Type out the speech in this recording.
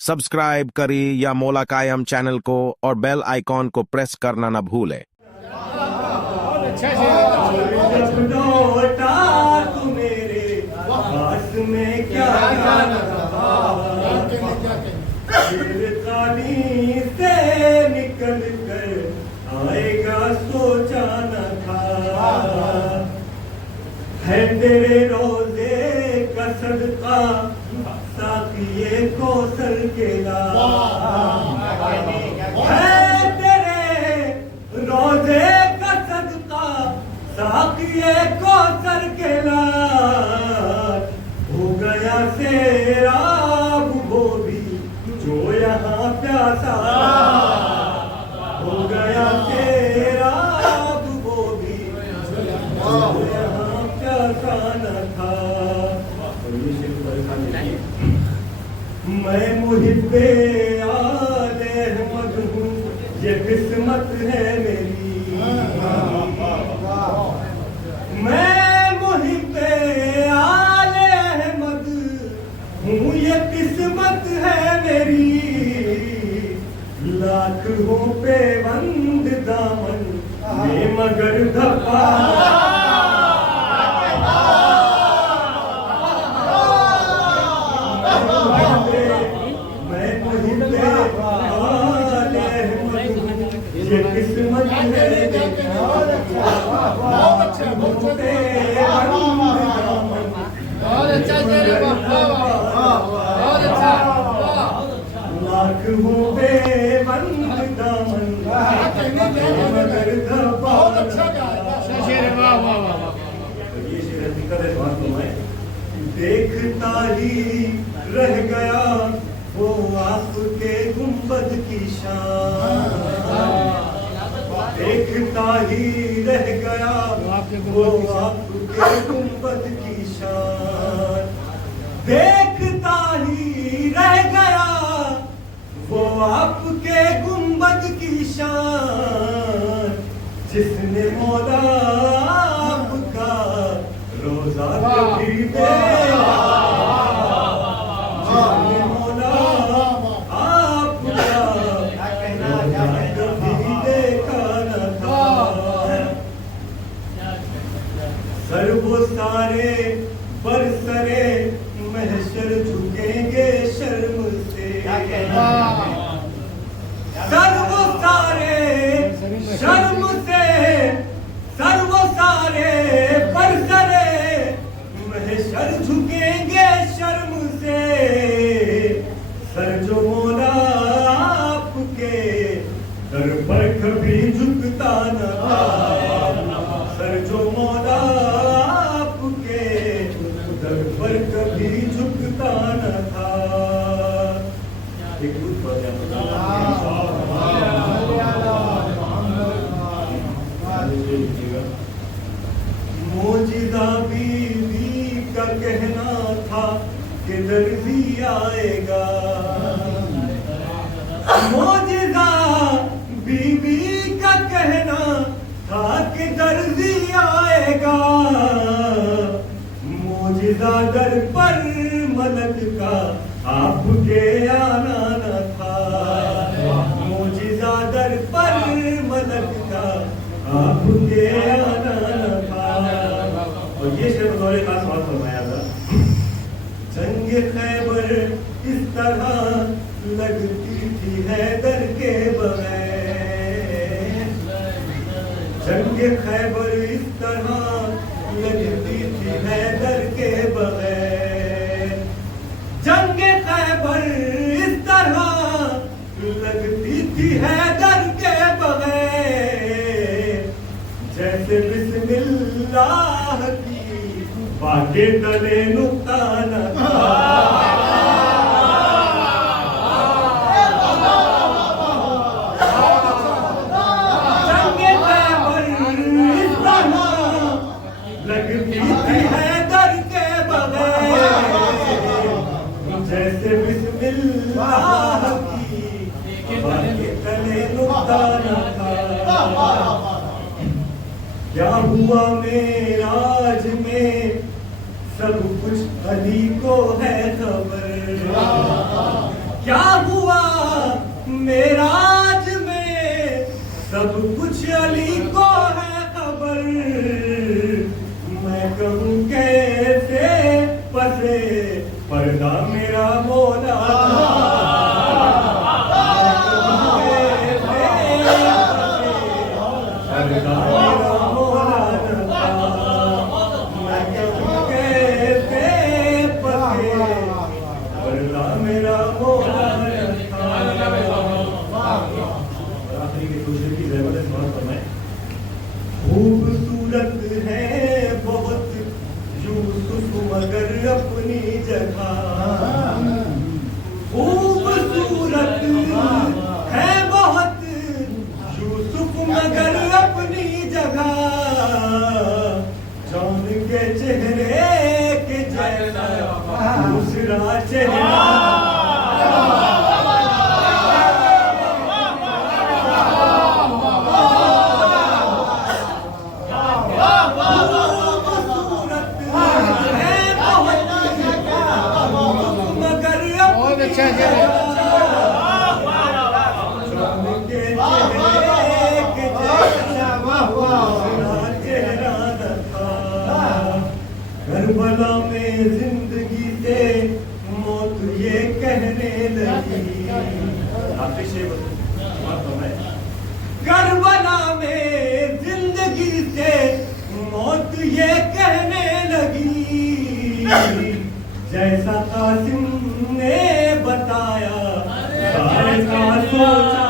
Subscribe करें या मोलाकायम channel को और बेल आइकॉन को प्रेस करना न भूलें। से निकल कर आएगा सोचा न था, है तेरे रोजे का सदका साकिए कौसर के लाल, है तेरे रोजे का सदका साकिए कौसर के लाल। हो गया सैराब वो भी जो यहाँ प्यासा, हो गया सैराब वो भी जो यहाँ प्यासा न था। मैं मुहिब्बे आले अहमद हूँ, ये किस्मत है मेरी। मैं मुहिब्बे आले अहमद हूँ, ये किस्मत है मेरी। लाख हो पे बंद दामन में मगर धपा, ये किस्मत है। लाख हो पे बंद दामन मगर धपा। ये शेर हकीकत है, बात तो है। देखता ही रह गया वो आपके गुंबद की शान, देखता ही रह गया वो आपके गुंबद की शान, देखता ही रह गया वो आपके गुंबद की शान। जिसने मौला आपका रोजा कभी देखा, जिसने मौला आपका रोजा कभी देखा न था। सर्वो सारे बरसरे महशर झुकेंगे शर्म से, सर्वो सारे शर्म से, सर्वो सारे बरसरे महशर झुकेंगे शर्म से। सर जो मौला आपके दर पर कभी झुकता न था, सर जो मौला आपके दर पर कभी झुकता न था। एक मोजिज़ा बीवी का कहना था कि दर्जी आएगा, मोजिज़ा बीवी का कहना था कि दर्जी आएगा। मोजिज़ा दर पर मलक का आपके आना न था, मोजिज़ा दर पर मलक का आपके आना न था। और ये शेर बतौर खास बात फरमाया था। जंग खैबर इस तरह लगती थी हैदर के बगैर, जंग खैबर इस तरह लगती थी हैदर के बगैर, जंग खैबर इस तरह लगती थी हैदर के बगैर। जैसे बिस्मिल्लाह की बाके तले नुक्ता न था, जंग खैबर इस तरह लगती थी हैदर के बगैर। जैसे बिस्मिल्लाह की बाके तले नुक्ता न था। क्या हुआ मेराज में सब कुछ अली को है खबर, क्या हुआ मेराज में सब कुछ अली को है खबर, मैं कहूँ कैसे पसे पर्दा मेरा मौला खूबसूरत है बहुत यूसुफ मगर अपनी जगह, खूबसूरत है बहुत यूसुफ मगर अपनी जगह, चांद के चेहरे के जैसा दूसरा चेहरा करबला में जिंदगी से मौत ये कहने लगी, करबला में जिंदगी से मौत ये कहने लगी, जैसा कासिम ने बताया सारे का सोचा